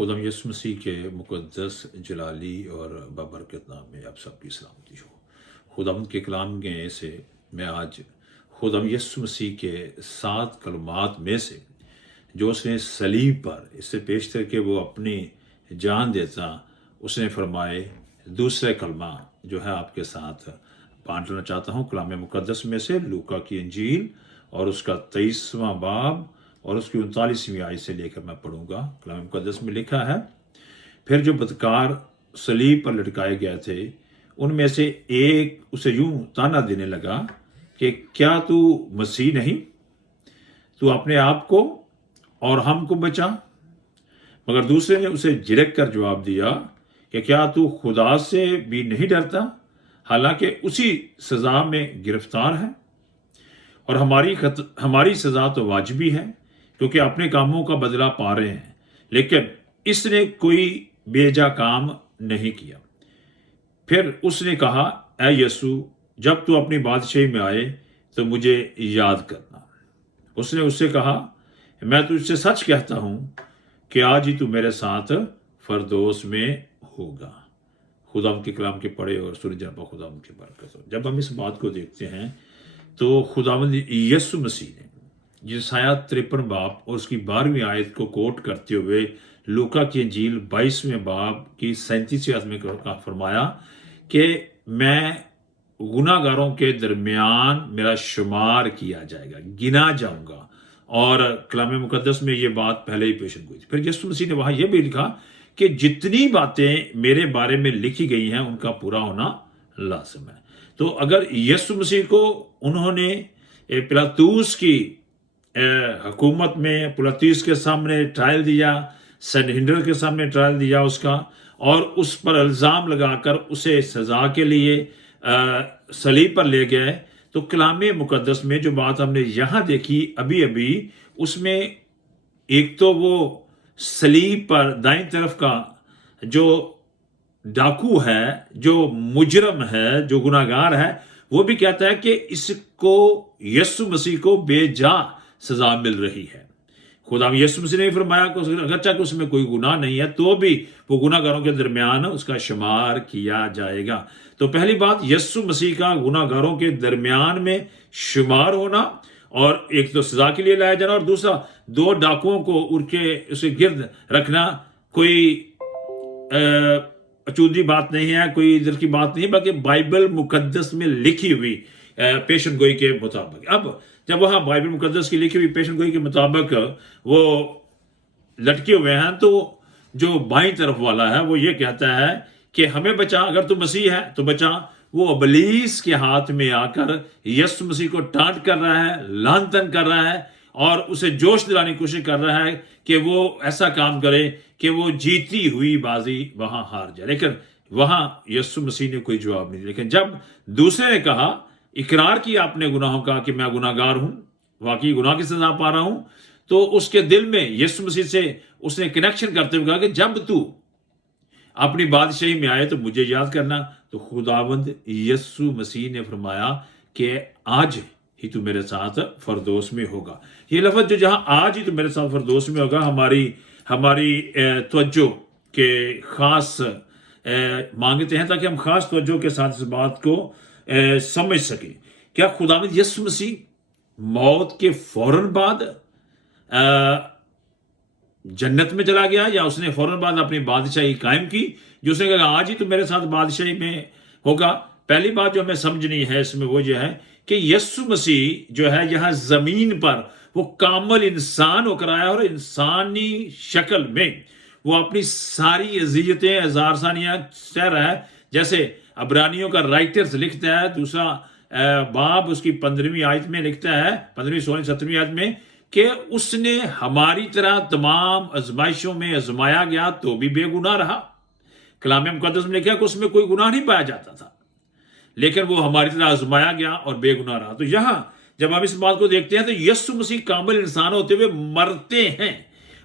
खुदा यीशु मसीह के मुक़द्दस जलाली और बाबरकत नाम में आप सबकी सलामती हो। खुदावंद के कलाम में से मैं आज खुदा यीशु मसीह के 7 कलमात में से जो उसने सलीब पर इससे पेश करके वो अपनी जान देता, उसने फरमाए दूसरे कलमा जो है आपके साथ बांटना चाहता हूँ। कलाम मुक़द्दस में से लूका की इंजील और उसका 23वां बाब और उसकी 39वीं आयत से लेकर मैं पढ़ूंगा। कलाम मुक़द्दस में लिखा है, फिर जो बदकार सलीब पर लटकाए गए थे उनमें से एक उसे यूं ताना देने लगा कि क्या तू मसीह नहीं, तू अपने आप को और हमको बचा। मगर दूसरे ने उसे झिड़क कर जवाब दिया कि क्या तू खुदा से भी नहीं डरता, हालांकि उसी सजा में गिरफ्तार है और हमारी सजा तो वाजिबी है क्योंकि अपने कामों का बदला पा रहे हैं, लेकिन इसने कोई बेजा काम नहीं किया। फिर उसने कहा, ऐ यीशु, जब तू अपनी बादशाही में आए तो मुझे याद करना। उसने उससे कहा, मैं तुझसे सच कहता हूं कि आज ही तू मेरे साथ फरदौस में होगा। खुदा के कलाम के पढ़े और सुने जनाब खुदा की बरकत हो। जब हम इस बात को देखते हैं तो खुदावंद यीशु मसीह ने यशायाह 53 बाब और उसकी 12वीं आयत को कोट करते हुए लूका की इंजील 22वें बाब की 37वीं आयत में फरमाया कि मैं गुनाहगारों के दरमियान मेरा शुमार किया जाएगा, गिना जाऊंगा। और कलाम मुक़द्दस में ये बात पहले ही पेश हुई थी। फिर यीशु मसीह ने वहां यह भी लिखा कि जितनी बातें मेरे बारे में लिखी गई हैं उनका पूरा होना लाजिम है। तो अगर यीशु मसीह को उन्होंने पिलातूस की हुकूमत में पिलातूस के सामने ट्रायल दिया, सनहेड्रिन के सामने ट्रायल दिया उसका, और उस पर इल्ज़ाम लगाकर उसे सजा के लिए सलीब पर ले गए, तो कलाम मुक़द्दस में जो बात हमने यहाँ देखी अभी अभी, उसमें एक तो वो सलीब पर दाईं तरफ का जो डाकू है, जो मुजरम है, जो गुनाहगार है, वो भी कहता है कि इसको यीशु मसीह को बेजा सजा मिल रही है। खुदा यीशु मसीह ने फरमाया कि अगरचे कि उसमें कोई गुनाह नहीं है तो भी वो गुनाहगारों के दरमियान उसका शुमार किया जाएगा। तो पहली बात, यीशु मसीह का गुनाहगारों के दरमियान में शुमार होना और एक तो सजा के लिए लाया जाना, और दूसरा दो डाकुओं को उसके गिर्द रखना कोई अचूदी बात नहीं है, कोई इधर की बात नहीं, बल्कि बाइबल मुकद्दस में लिखी हुई पेशन गोई के मुताबिक। अब जब वहां बाइबल मुकद्दस की लिखी हुई पेशन गोई के मुताबिक वो लटके हुए हैं, तो जो बाईं तरफ वाला है वो ये कहता है कि हमें बचा, अगर तू मसीह है तो बचा। वो अबलीस के हाथ में आकर यीशु मसीह को टांट कर रहा है, लांतन कर रहा है और उसे जोश दिलाने की कोशिश कर रहा है कि वो ऐसा काम करे कि वो जीती हुई बाजी वहां हार जाए। लेकिन वहां यीशु मसीह ने कोई जवाब नहीं दिया। लेकिन जब दूसरे ने कहा, इकरार किया अपने गुनाहों का कि मैं गुनाहगार हूं, वाकई गुनाह की सजा पा रहा हूं, तो उसके दिल में यीशु मसीह से उसने कनेक्शन करते हुए कहा कि जब तू अपनी बादशाही में आए तो मुझे याद करना। तो खुदावंद यीशु मसीह ने फरमाया कि आज ही तू मेरे साथ फरदौस में होगा। ये लफ्ज जो जहां आज ही तू मेरे साथ फरदौस में होगा, हमारी तवज्जो के खास मांगते हैं ताकि हम खास तवज्जो के साथ इस बात को समझ सके। क्या खुदावंद यीशु मसीह मौत के फौरन बाद जन्नत में चला गया, या उसने फौरन बाद अपनी बादशाही कायम की, जो उसने कहा आज ही तो मेरे साथ बादशाही में होगा? पहली बात जो हमें समझनी है इसमें वो ये है कि यीशु मसीह जो है यहाँ जमीन पर वो कामल इंसान होकर आया और इंसानी शक्ल में वो अपनी सारी अज़ियतें अज़ारसानियां सह रहा है। जैसे अबरानियों का राइटर्स लिखता है, दूसरा बाब उसकी 15वीं आयत में लिखता है, 15वीं 16वीं 17वीं आयत में, कि उसने हमारी तरह तमाम आजमाइशों में आजमाया गया तो भी बेगुनाह रहा। कलाम मुक़द्दस में लिखा कि उसमें कोई गुनाह नहीं पाया जाता था, लेकिन वो हमारी तरह आजमाया गया और बेगुनाह रहा। तो यहां जब हम इस बात को देखते हैं तो यीशु मसीह कामिल इंसान होते हुए मरते हैं।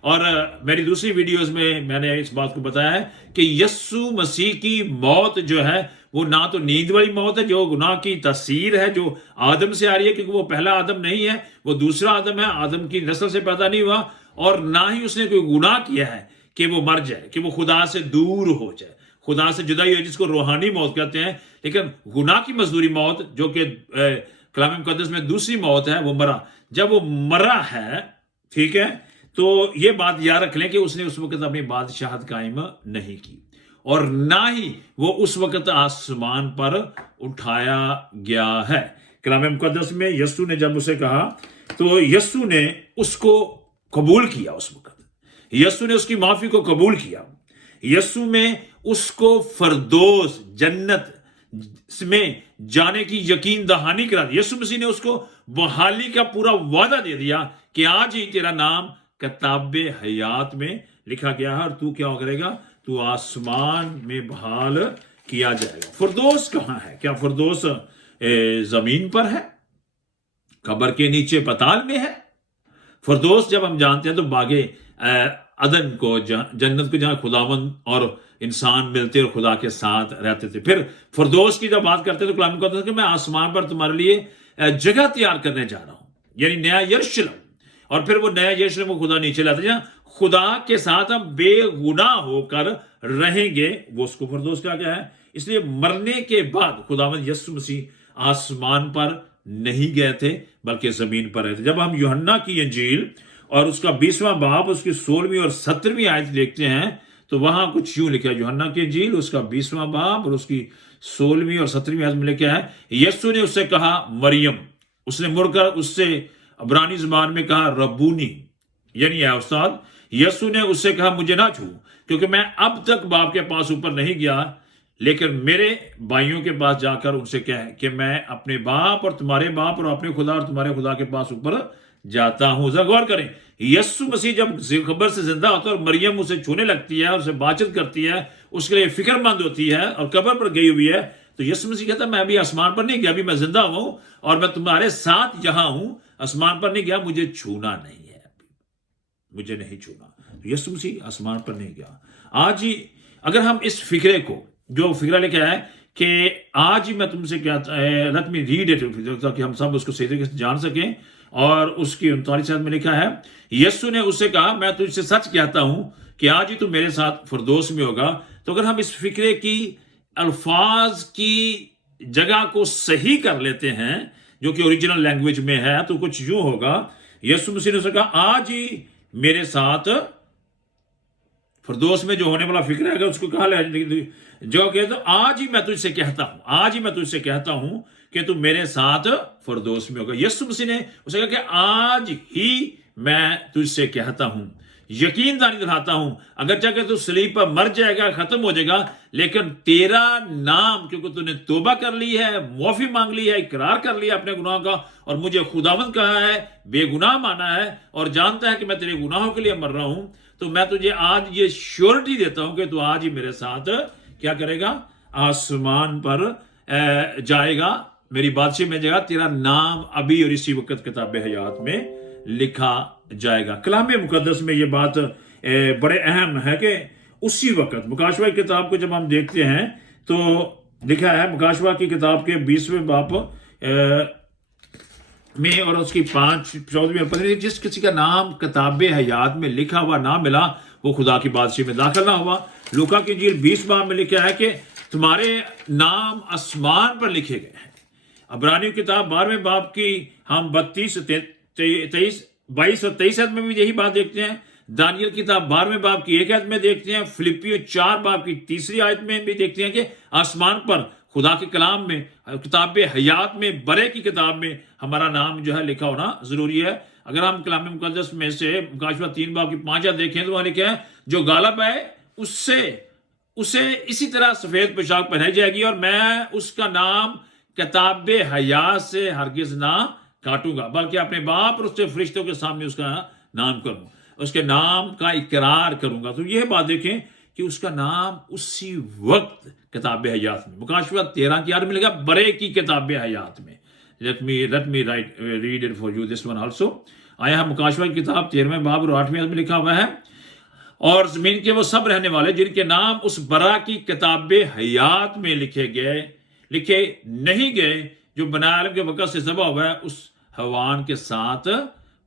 और मेरी दूसरी वीडियोस में मैंने इस बात को बताया है कि यीशु मसीह की मौत जो है वो ना तो नींद वाली मौत है जो गुनाह की तस्वीर है, जो आदम से आ रही है, क्योंकि वो पहला आदम नहीं है, वो दूसरा आदम है, आदम की नस्ल से पैदा नहीं हुआ, और ना ही उसने कोई गुनाह किया है کہ وہ मर जाए, कि वो खुदा से दूर हो जाए, खुदा से जुदाई हो, जिसको रूहानी मौत कहते हैं। लेकिन गुनाह की मजदूरी मौत, जो कि कलाम मुकद्दस में दूसरी मौत है, वो मरा। जब वो मरा है, ठीक है, तो ये बात याद रख लें कि उसने उस वक्त अपनी बादशाहत कायम नहीं की, और ना ही वो उस वक्त आसमान पर उठाया गया है। कलाम मुकद्दस में यस्सु ने जब उसे कहा, तो यस्सु ने उसको कबूल किया। उस वक्त यस्सु ने उसकी माफी को कबूल किया। यस्सु में उसको फरदोस, जन्नत में जाने की यकीन दहानी करा दी। यस्सु मसीह ने उसको बहाली का पूरा वादा दे दिया कि आज ही तेरा नाम किताबे हयात में लिखा गया है, और तू क्या करेगा, तू आसमान में बहाल किया जाएगा। फरदोस कहाँ है? क्या फरदोस जमीन पर है, कब्र के नीचे पताल में है? फरदोस जब हम जानते हैं तो बागे अदन को, जन्नत को, जहां खुदावंद और इंसान मिलते और खुदा के साथ रहते थे। फिर फरदोस की जब बात करते तो कलाम कहते हैं कि मैं आसमान पर तुम्हारे लिए जगह तैयार करने जा रहा हूं, यानी नया यरूशलेम। और फिर वो नया यरूशलेम को खुदा नीचे लाते, जहां खुदा के साथ हम बेगुनाह होकर रहेंगे, वो उसको फरदोस कहा गया है। इसलिए मरने के बाद खुदावंद यीशु मसीह आसमान पर नहीं गए थे, बल्कि जमीन पर रहे थे। जब हम यूहन्ना की इंजील और उसका 20वां बाब, उसकी 16वीं और 17वीं आयत देखते हैं, तो वहां कुछ यूं लिखा है। यूहन्ना की इंजील उसका 20वां बाब और उसकी 16वीं और 17वीं आयत में लिखा है, यीशु ने उससे कहा मरियम। उसने मुड़कर उससे अब्रानी ज़बान में कहा रब्बूनी, यानी है उस्ताद। यीशु ने उससे कहा मुझे ना छू, क्योंकि मैं अब तक बाप के पास ऊपर नहीं गया, लेकिन मेरे भाइयों के पास जाकर उनसे कह कि मैं अपने बाप और तुम्हारे बाप और अपने खुदा और तुम्हारे खुदा के पास ऊपर जाता हूं। जरा गौर करें, यीशु मसीह जब खबर से जिंदा होता है और मरियम उसे छूने लगती है, उससे बातचीत करती है, उसके लिए फिक्रमंद होती है और कब्र पर गई हुई है, तो यीशु मसीह कहता है मैं अभी आसमान पर नहीं गया, अभी मैं जिंदा हूं और मैं तुम्हारे साथ यहां हूं, आसमान पर नहीं गया, मुझे छूना नहीं है, मुझे नहीं छूना। तो यीशु मसीह आसमान पर नहीं गया। आज ही अगर हम इस फिक्रे को, जो फिक्रा लेके आया है कि आज ही मैं तुमसे क्या, लेट मी रीड इट ताकि हम सब उसको सही तरीके से जान सकें। और उसकी 39 में लिखा है, यीशु ने उससे कहा मैं तुझसे सच कहता हूं कि आज ही तू मेरे साथ फरदोस में होगा। तो अगर हम इस फिक्रे की अल्फाज की जगह को सही कर लेते हैं, जो कि ओरिजिनल लैंग्वेज में है, तो कुछ यूं होगा, यीशु मसीह ने उससे कहा आज ही मेरे साथ फरदोस में जो होने वाला फिक्र है उसको कहा जो कहते तो आज ही मैं तुझसे कहता हूं, आज ही मैं तुझसे कहता हूं कि तू मेरे साथ फरदोस में होगा। यीशु मसीह ने उसे कहा कि आज ही मैं तुझसे कहता हूं, यकीन दानी दिलाता हूं, अगर चाहे तू सलीब पर मर जाएगा, खत्म हो जाएगा, लेकिन तेरा नाम, क्योंकि तूने तौबा कर ली है, माफी मांग ली है, इकरार कर लिया अपने गुनाहों का, और मुझे खुदावंद कहा है, बेगुनाह माना है, और जानता है कि मैं तेरे गुनाहों के लिए मर रहा हूं, तो मैं तुझे आज ये श्योरिटी देता हूं कि तू आज ही मेरे साथ क्या करेगा, आसमान पर जाएगा, मेरी बादशाही में जाएगा, तेरा नाम अभी और इसी वक्त किताब हयात में लिखा जाएगा। कलाम मुकद्दस में ये बात बड़े अहम है कि उसी वक्त मुकाशवा की किताब को जब हम देखते हैं तो लिखा है, मुकाशवा की किताब के 20वें बाब में और उसकी 5-14 जिस किसी का नाम किताब हयात में लिखा हुआ ना मिला, वो खुदा की बादशाही में दाखिल ना हुआ। लूका की इंजील 20 बाब में लिखा है कि तुम्हारे नाम आसमान पर लिखे गए हैं। अब्रानियों की किताब 12वें बाब की हम 22 और 23 में भी यही बात देखते हैं। दानियल की किताब 12वें बाब की 1 आयत में देखते हैं। फिलिपियो 4 बाब की 3री आयत में भी देखते हैं कि आसमान पर खुदा के कलाम में, किताब हयात में, बरे की किताब में हमारा नाम जो है लिखा होना जरूरी है। अगर हम कलाम मुकद्दस में से मुकाशवा 3 बाब की 5 आयत देखें तो वहां लिखा है, जो गालिब है उसे इसी तरह सफेद पोशाक पहनाई जाएगी और मैं उसका नाम किताब हयात से हरगिज ना काटूंगा, बल्कि अपने बाप और उसके फरिश्तों के सामने उसका नाम करूं, उसके नाम का इकरार करूंगा। तो यह बात देखें कि उसका नाम उसी वक्त किताब हयात में, मुकाशवा 13 की 8 में लिखा, बरे की किताब हयात में। Let me read it for you this one also. आया है मुकाशवा की किताब 13वें बाब और 8वीं आयत में लिखा हुआ है, और जमीन के वो सब रहने वाले जिनके नाम उस बरा की किताब हयात में लिखे नहीं गए, जो बनाए के वक़्त से ज़बह हुआ है, उस हवान के साथ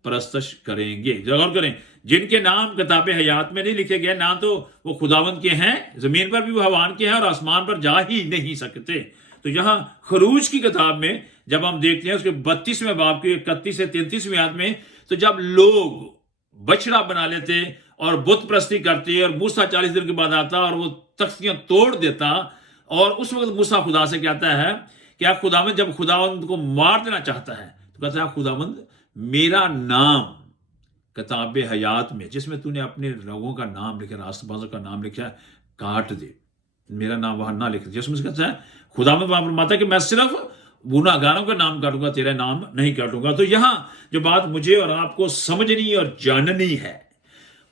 परस्तश करेंगे। गौर करें, जिनके नाम किताब हयात में नहीं लिखे गए, ना तो वो खुदावंद के हैं, जमीन पर भी वो हवान के हैं और आसमान पर जा ही नहीं सकते। तो यहाँ खरूज की किताब में जब हम देखते हैं उसके 32वें बाब के 31 से 33वें आयत में, तो जब लोग बछड़ा बना लेते और बुत प्रस्ती करते और मूसा 40 दिन के बाद आता और वो तख्तियां तोड़ देता, और उस वक्त मूसा खुदा से कहता है कि आप खुदावंद, जब खुदावंद को मार देना चाहता है तो कहता है खुदावंद मेरा नाम किताब हयात में जिसमें तूने अपने लोगों का नाम लिखा, रास्तबाजों का नाम लिखा है, काट दे, मेरा नाम वहां ना लिख दे। जिसमें कहता है खुदावंद वहां फरमाता है कि मैं सिर्फ गुनाहगारों का नाम काटूंगा, तेरा नाम नहीं काटूंगा। तो यहां जो बात मुझे और आपको समझनी और जाननी है,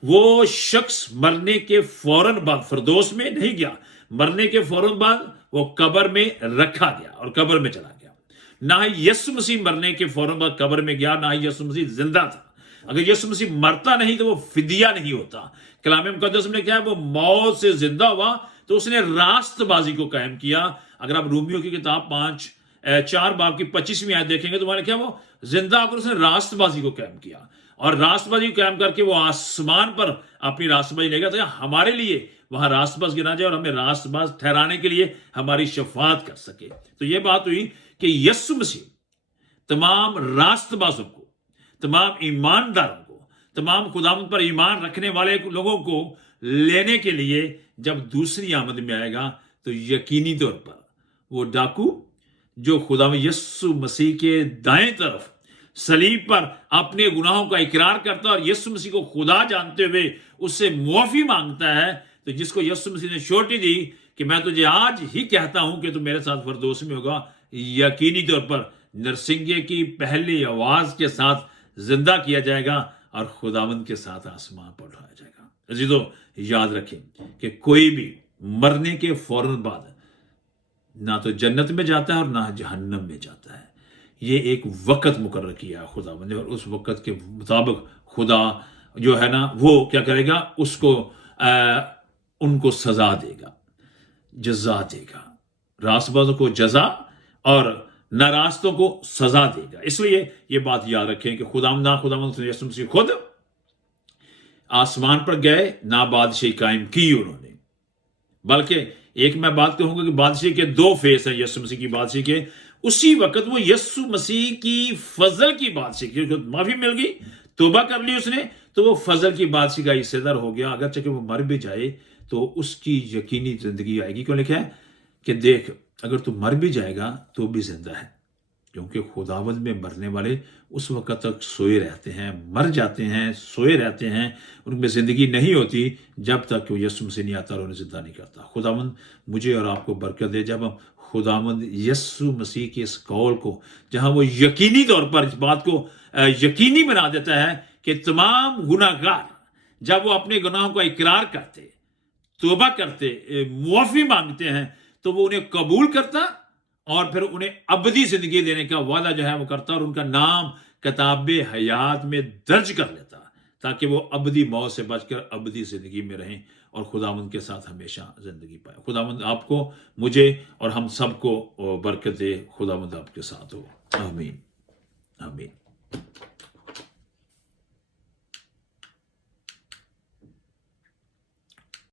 वो शख्स मरने के फौरन बाद फिरदौस में नहीं गया, मरने के फौरन बाद वो कब्र में रखा गया और कब्र में चला गया। ना ही यीशु मसीह मरने के फौरन बाद कब्र में गया, ना ही यीशु मसीह जिंदा था। अगर यीशु मसीह मरता नहीं तो वो फिदिया नहीं होता। कलाम मुकद्दस में क्या है, वो मौत से जिंदा हुआ तो उसने रास्तबाजी को कायम किया। अगर आप रोमियो की किताब 4 बाब की 25वीं आयत देखेंगे तो वहां क्या, वो जिंदा होकर उसने रास्तबाजी को कायम किया और रास्तबाजी को कायम करके वो आसमान पर अपनी रास्तबाजी लेगा तो हमारे लिए वहां रास्तबाज गिना जाए और हमें रास्तबाज ठहराने के लिए हमारी शफात कर सके। तो ये बात हुई कि यीशु मसीह तमाम रास्तबाजों को, तमाम ईमानदारों को, तमाम खुदावंद पर ईमान रखने वाले लोगों को लेने के लिए जब दूसरी आमद में आएगा तो यकीनी तौर पर वो डाकू जो खुदावंद यीशु मसीह के दाएं तरफ सलीब पर अपने गुनाहों का इकरार करता है और यीशु मसीह को खुदा जानते हुए उससे मुआफी मांगता है, तो जिसको यीशु मसीह ने छोटी दी कि मैं तुझे आज ही कहता हूं कि तू मेरे साथ फिरदौस में होगा, यकीनी तौर पर नरसिंगे की पहली आवाज के साथ जिंदा किया जाएगा और खुदावंद के साथ आसमान पर उठाया जाएगा। अजीजों, याद रखें कि कोई भी मरने के फौरन बाद ना तो जन्नत में जाता है और ना जहन्नम में जाता है। ये एक वक़्त मुकर्रर किया खुदावंद ने और उस वक़्त के मुताबिक खुदा जो है ना वो क्या करेगा, उसको उनको सजा देगा, जजा देगा, रास्तबाजों को जजा और नारास्तों को सजा देगा। इसलिए ये बात याद रखें कि खुदावंद यीशु मसीह खुद आसमान पर गए, ना बादशाही कायम की उन्होंने, बल्कि एक मैं बात कहूंगा कि बादशाही के 2 फेस है यीशु मसीह की बादशाही के। उसी वक्त वो यीशु मसीह की फजल की बादशाही की माफी मिल गई, तौबा कर ली उसने, तो वो फजल की बादशाही का हिस्सेदार हो गया। अगर चाहे वो मर भी जाए तो उसकी यकीनी जिंदगी आएगी। क्यों लिखा है कि देख अगर तू मर भी जाएगा तो भी जिंदा है, क्योंकि खुदावंद में मरने वाले उस वक्त तक सोए रहते हैं, मर जाते हैं, सोए रहते हैं, उनमें जिंदगी नहीं होती जब तक कि वो यीशु मसीह नहीं आता और उन्हें जिंदा नहीं करता। खुदावंद मुझे और आपको बरकत दे जब हम खुदावंद यीशु मसीह के इस कौल को, जहां वो यकीनी तौर पर इस बात को यकीनी बना देता है कि तमाम गुनाहगार जब वो अपने गुनाहों का इकरार करते, तौबा करते, मुआफी मांगते हैं, तो वो उन्हें कबूल करता और फिर उन्हें अबदी जिंदगी देने का वादा जो है वो करता और उनका नाम किताब हयात में दर्ज कर लेता ताकि वो अबदी मौत से बचकर अबदी जिंदगी में रहें और खुदावंद के साथ हमेशा जिंदगी पाए। खुदावंद आपको, मुझे और हम सबको बरकत दे। खुदावंद आपके साथ हो। आमीन, आमीन।